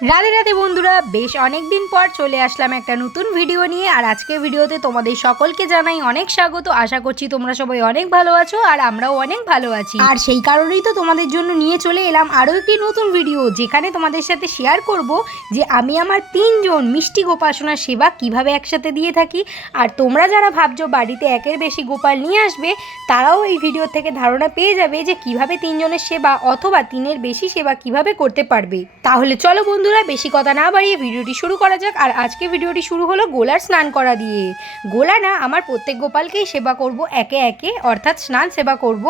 রাধে রাধে বন্ধুরা, বেশ অনেক দিন পর চলে আসলাম একটা নতুন ভিডিও নিয়ে। আর আজকের ভিডিওতে তোমাদের সকলকে জানাই অনেক স্বাগত। আশা করছি তোমরা সবাই অনেক ভালো আছো আর আমরাও অনেক ভালো আছি। আর সেই কারণেই তো তোমাদের জন্য নিয়ে চলে এলাম আরও একটি নতুন ভিডিও, যেখানে তোমাদের সাথে শেয়ার করব যে আমি আমার 3জন মিষ্টি গোপাসনার সেবা কিভাবে একসাথে দিয়ে থাকি। আর তোমরা যারা ভাবছো বাড়িতে একের বেশি গোপাল নিয়ে আসবে, তারাও এই ভিডিও থেকে ধারণা পেয়ে যাবে যে কিভাবে 3জনের সেবা অথবা 3-এর বেশি সেবা কিভাবে করতে পারবে। তাহলে চলো বন্ধুরা, বেশি কথা না বাড়িয়ে ভিডিওটি শুরু করা যাক। আর আজকে ভিডিওটি শুরু হলো গোলার স্নান করা দিয়ে। গোলা না, আমার প্রত্যেক গোপালকেই সেবা করব একে একে, অর্থাৎ স্নান সেবা করব।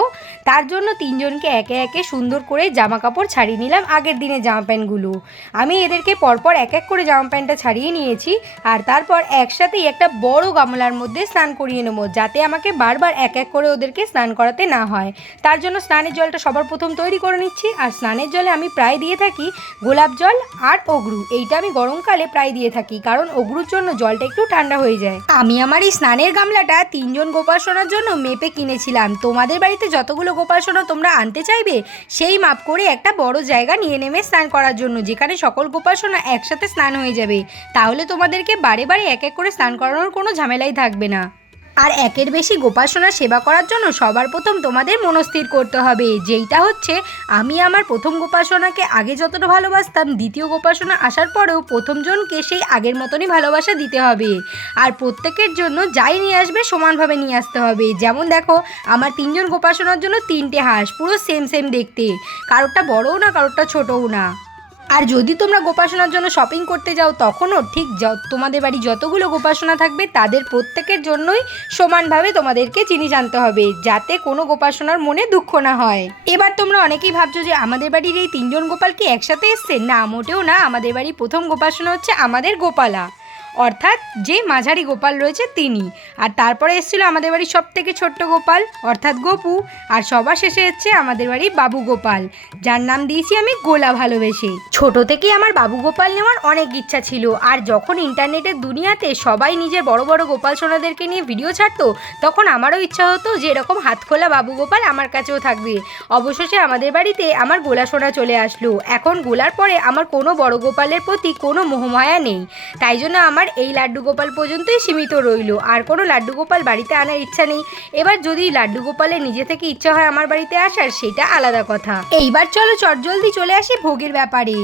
তার জন্য 3জনকে একে একে সুন্দর করে জামা কাপড় ছাড়িয়ে নিলাম। আগের দিনের জামা প্যান্টগুলো আমি এদেরকে পরপর এক এক করে জামা প্যান্টটা ছাড়িয়ে নিয়েছি। আর তারপর একসাথেই একটা বড় গামলার মধ্যে স্নান করিয়ে নেবো, যাতে আমাকে বারবার এক এক করে ওদেরকে স্নান করাতে না হয়। তার জন্য স্নানের জলটা সবার প্রথম তৈরি করে নিচ্ছি। আর স্নানের জলে আমি প্রায় দিয়ে থাকি গোলাপ জল আর অগরু। এইটা আমি গরমকালে প্রায় দিয়ে থাকি, কারণ অগরুর জন্য জলটা একটু ঠান্ডা হয়ে যায়। আমি আমার এই স্নানের গামলাটা 3জন গোপাসনার জন্য মেপে কিনেছিলাম। তোমাদের বাড়িতে যতগুলো গোপাসনা তোমরা আনতে চাইবে, সেই মাপ করে একটা বড় জায়গা নিয়ে নেমে স্নান করার জন্য, যেখানে সকল গোপাসনা একসাথে স্নান হয়ে যাবে। তাহলে তোমাদেরকে বারে বারে এক এক করে স্নান করানোর কোনো ঝামেলাই থাকবে না। আর একের বেশি গোপাসনা সেবা করার জন্য সবার প্রথম তোমাদের মনস্থির করতে হবে, যেইটা হচ্ছে আমি আমার প্রথম গোপাসনাকে আগে যতটা ভালোবাসতাম, দ্বিতীয় গোপাসনা আসার পরেও প্রথমজনকে সেই আগের মতনই ভালোবাসা দিতে হবে। আর প্রত্যেকের জন্য যাই নিয়ে আসবে সমানভাবে নিয়ে আসতে হবে। যেমন দেখো, আমার 3জন গোপাসনার জন্য 3টে হাঁস, পুরো সেম সেম দেখতে, কারোরটা বড়ও না কারোরটা ছোটও না। আর যদি তোমরা গোপাসনার জন্য শপিং করতে যাও, তখনও ঠিক তোমাদের বাড়ি যতগুলো গোপাসনা থাকবে তাদের প্রত্যেকের জন্যই সমানভাবে তোমাদেরকে জিনিস আনতে হবে, যাতে কোনো গোপাসনার মনে দুঃখ না হয়। এবার তোমরা অনেকেই ভাবছো যে আমাদের বাড়ির এই 3জন গোপাল কি একসাথে এসছে? না, মোটেও না। আমাদের বাড়ির প্রথম গোপাসনা হচ্ছে আমাদের গোপালা, অর্থাৎ যে মাঝারি গোপাল রয়েছে তিনি। আর তারপরে এসেছিল আমাদের বাড়ির সব থেকে ছোট্ট গোপাল, অর্থাৎ গোপু। আর সবার শেষে হচ্ছে আমাদের বাড়ির বাবু গোপাল, যার নাম দিয়েছি আমি গোলা ভালোবেসে। ছোট থেকেই আমার বাবু গোপাল নেওয়ার অনেক ইচ্ছা ছিল। আর যখন ইন্টারনেটের দুনিয়াতে সবাই নিজের বড় বড় গোপাল সোনাদেরকে নিয়ে ভিডিও ছাড়তো, তখন আমারও ইচ্ছা হতো যে এরকম হাত খোলা বাবু গোপাল আমার কাছেও থাকবে। অবশেষে আমাদের বাড়িতে আমার গোলা সোনা চলে আসলো। এখন গোলার পরে আমার কোনো বড় গোপালের প্রতি কোনো মোহমায়া নেই। তাই জন্য আমার এই লাড্ডু গোপাল পর্যন্তই সীমিত রইল। আর কোনো লাড্ডু গোপাল বাড়িতে আনার ইচ্ছা নেই। এবার যদি লাড্ডু গোপালের নিজে থেকে ইচ্ছা হয় আমার বাড়িতে আসার, সেটা আলাদা কথা। এইবার চলো চটজলদি চলে আসি ভোগের ব্যাপারে।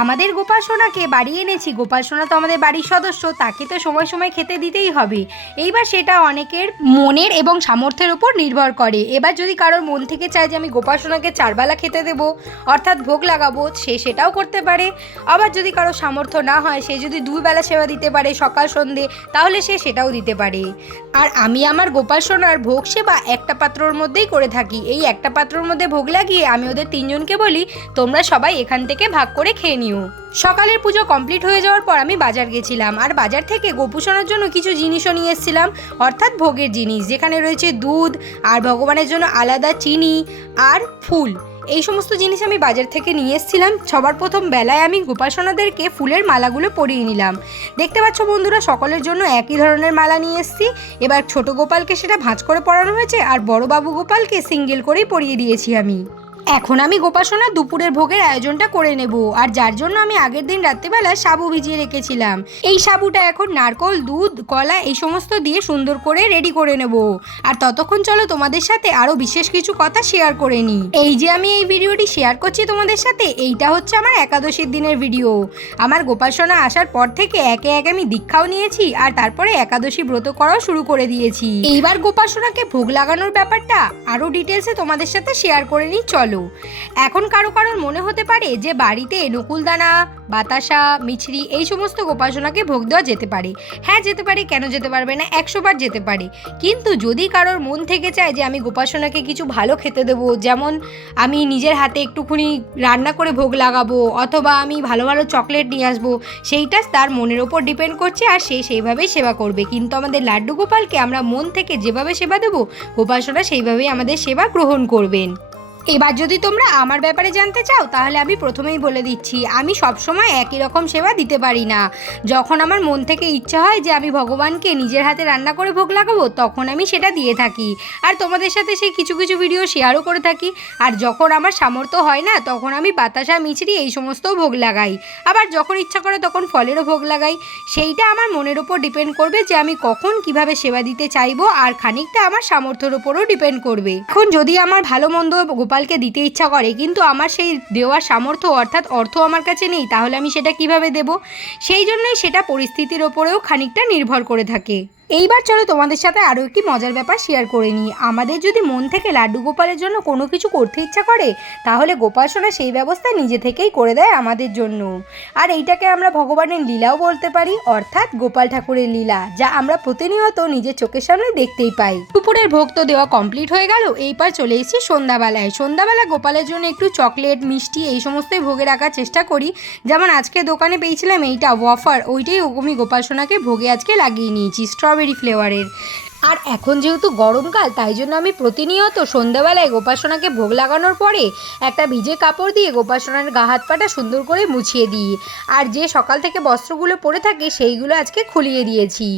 আমাদের গোপাল সোনাকে বাড়ি এনেছি। গোপাল সোনা তো আমাদের বাড়ির সদস্য, তাকে তো সময় সময় খেতে দিতেই হবে। এইবার সেটা অনেকের মনের এবং সামর্থ্যের উপর নির্ভর করে। এবার যদি কারোর মন থেকে চায় যে আমি গোপাল সোনাকে 4 বেলা খেতে দেবো, অর্থাৎ ভোগ লাগাবো, সে সেটাও করতে পারে। আবার যদি কারো সামর্থ্য না হয়, সে যদি 2 বেলা সেবা দিতে পারে, সকাল সন্ধে, তাহলে সে সেটাও দিতে পারে। আর আমি আমার গোপাল সোনার ভোগ সেবা একটা পাত্রর মধ্যেই করে থাকি। এই একটা পাত্রর মধ্যে ভোগ লাগিয়ে আমি ওদের 3জনকে বলি, তোমরা সবাই এখান থেকে ভাগ করে খেয়ে নিও। সকালের পুজো কমপ্লিট হয়ে যাওয়ার পর আমি বাজার গেছিলাম। আর বাজার থেকে গোপু সোনার জন্য কিছু জিনিসও নিয়ে এসেছিলাম, অর্থাৎ ভোগের জিনিস, যেখানে রয়েছে দুধ আর ভগবানের জন্য আলাদা চিনি আর ফুল। এই সমস্ত জিনিস আমি বাজার থেকে নিয়ে এসেছিলাম। সবার প্রথম বেলায় আমি গোপাল সোনাদেরকে ফুলের মালাগুলো পরিয়ে নিলাম। দেখতে পাচ্ছ বন্ধুরা, সকলের জন্য একই ধরনের মালা নিয়ে এসেছি। এবার ছোট গোপালকে সেটা ভাঁজ করে পরানো হয়েছে, আর বড় বাবু গোপালকে সিঙ্গেল করেই পরিয়ে দিয়েছি আমি। এখন আমি গোপাসনা দুপুরের ভোগের আয়োজনটা করে নেব। আর যার জন্য আমি আগের দিন রাত্রিবেলা সাবু ভিজিয়ে রেখেছিলাম। এই সাবুটা এখন নারকল, দুধ, কলা এই সমস্ত দিয়ে সুন্দর করে রেডি করে নেব। আর ততক্ষণ চলো তোমাদের সাথে আরও বিশেষ কিছু কথা শেয়ার করে নিই। এই যে আমি এই ভিডিওটি শেয়ার করছি তোমাদের সাথে, এইটা হচ্ছে আমার একাদশীর দিনের ভিডিও। আমার গোপাসনা আসার পর থেকে একে একে আমি দীক্ষাও নিয়েছি, আর তারপরে একাদশী ব্রত করাও শুরু করে দিয়েছি। এইবার গোপাসনাকে ভোগ লাগানোর ব্যাপারটা আরও ডিটেলসে তোমাদের সাথে শেয়ার করে নিই চলো। এখন কারোর মনে হতে পারে যে বাড়িতে নকুলদানা, বাতাসা, মিছরি এই সমস্ত গোপাসনাকে ভোগ দেওয়া যেতে পারে। হ্যাঁ, যেতে পারে, কেন যেতে পারবে না? 100 বার যেতে পারে। কিন্তু যদি কারোর মন থেকে চায় যে আমি গোপাসনাকে কিছু ভালো খেতে দেবো, যেমন আমি নিজের হাতে একটুখানি রান্না করে ভোগ লাগাবো, অথবা আমি ভালো ভালো চকলেট নিয়ে আসবো, সেইটা তার মনের ওপর ডিপেন্ড করছে, আর সে সেইভাবেই সেবা করবে। কিন্তু আমাদের লাড্ডু গোপালকে আমরা মন থেকে যেভাবে সেবা দেবো, গোপাসনা সেইভাবেই আমাদের সেবা গ্রহণ করবেন। এবার যদি তোমরা আমার ব্যাপারে জানতে চাও তাহলে আমি প্রথমেই বলে দিচ্ছি, আমি সবসময় একই রকম সেবা দিতে পারি না। যখন আমার মন থেকে ইচ্ছা হয় যে আমি ভগবানকে নিজের হাতে রান্না করে ভোগ লাগাবো, তখন আমি সেটা দিয়ে থাকি আর তোমাদের সাথে সেই কিছু কিছু ভিডিও শেয়ারও করে থাকি। আর যখন আমার সামর্থ্য হয় না, তখন আমি বাতাসা, মিছরি এই সমস্তও ভোগ লাগাই। আবার যখন ইচ্ছা করে তখন ফলেরও ভোগ লাগাই। সেইটা আমার মনের ওপর ডিপেন্ড করবে যে আমি কখন কিভাবে সেবা দিতে চাইবো, আর খানিকটা আমার সামর্থ্যের ওপরও ডিপেন্ড করবে। এখন যদি আমার ভালো মন্দ গোপালকে দিতে ইচ্ছা করে কিন্তু আমার সেই দেওয়ার সামর্থ্য অর্থাৎ অর্থ আমার কাছে নেই, তাহলে আমি সেটা কিভাবে দেব? সেই জন্যই সেটা পরিস্থিতির ওপরেও খানিকটা নির্ভর করে থাকে। এইবার চলো তোমাদের সাথে আরও একটি মজার ব্যাপার শেয়ার করে নিই। আমাদের যদি মন থেকে লাড্ডু গোপালের জন্য কোনো কিছু করতে ইচ্ছা করে, তাহলে গোপাল সোনা সেই ব্যবস্থা নিজে থেকেই করে দেয় আমাদের জন্য। আর এইটাকে আমরা ভগবানের লীলাও বলতে পারি, অর্থাৎ গোপাল ঠাকুরের লীলা, যা আমরা প্রতিনিয়ত নিজের চোখের সামনে দেখতেই পাই। দুপুরের ভোগ তো দেওয়া কমপ্লিট হয়ে গেল, এইবার চলে এসেছি সন্ধ্যাবেলায়। সন্ধ্যাবেলা গোপালের জন্য একটু চকলেট, মিষ্টি এই সমস্তই ভোগে রাখার চেষ্টা করি। যেমন আজকে দোকানে পেয়েছিলাম এইটা ওয়াফার, ওইটাই আমি গোপাল সোনাকে ভোগে আজকে লাগিয়ে নিয়েছি স্ট্রবেরি ফ্লেভারের। আর এখন যেহেতু গরমকাল, তাই জন্য আমি প্রতিনিয়ত সন্ধ্যাবেলায় গোপাসনাকে ভোগ লাগানোর পরে একটা ভিজে কাপড় দিয়ে গোপাসনার গা হাত পাটা সুন্দর করে মুছিয়ে দিই। আর যে সকাল থেকে বস্ত্রগুলো পরে থাকে সেইগুলো আজকে খুলিয়ে দিয়েছি।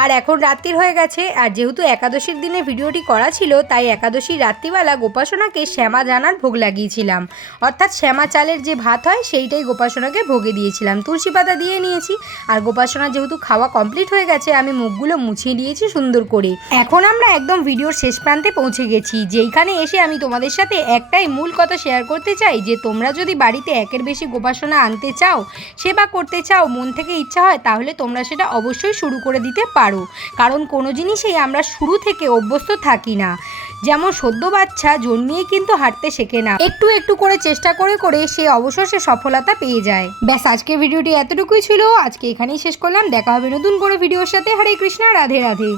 আর এখন রাত্রির হয়ে গেছে, আর যেহেতু একাদশীর দিনে ভিডিওটি করা ছিল, তাই একাদশীর রাত্রিবেলা গোপাসনাকে শ্যামা জানার ভোগ লাগিয়েছিলাম। অর্থাৎ শ্যামা চালের যে ভাত হয় সেইটাই গোপাসনাকে ভোগে দিয়েছিলাম। তুলসী পাতা দিয়ে নিয়েছি। আর গোপাসনার যেহেতু খাওয়া কমপ্লিট হয়ে গেছে, আমি মুখগুলো মুছিয়ে দিয়েছি সুন্দর করে। এখন আমরা একদম ভিডিওর শেষ প্রান্তে পৌঁছে গেছি, যেইখানে এসে আমি তোমাদের সাথে একটাই মূল কথা শেয়ার করতে চাই যে তোমরা যদি বাড়িতে একের বেশি গোপাসনা আনতে চাও, সেবা করতে চাও, মন থেকে ইচ্ছা হয়, তাহলে তোমরা সেটা অবশ্যই শুরু করে দিতে পারো। কারণ কোনো জিনিসেই আমরা শুরু থেকে অভ্যস্ত থাকি না। যেমন সদ্য বাচ্চা জন্মিয়ে কিন্তু হাঁটতে শেখে না, একটু একটু করে চেষ্টা করে করে সে অবশেষে সফলতা পেয়ে যায়। ব্যাস, আজকের ভিডিওটি এতটুকুই ছিল। আজকে এখানেই শেষ করলাম। দেখা হবে নতুন করে ভিডিওর সাথে। হরে কৃষ্ণ, রাধে রাধে।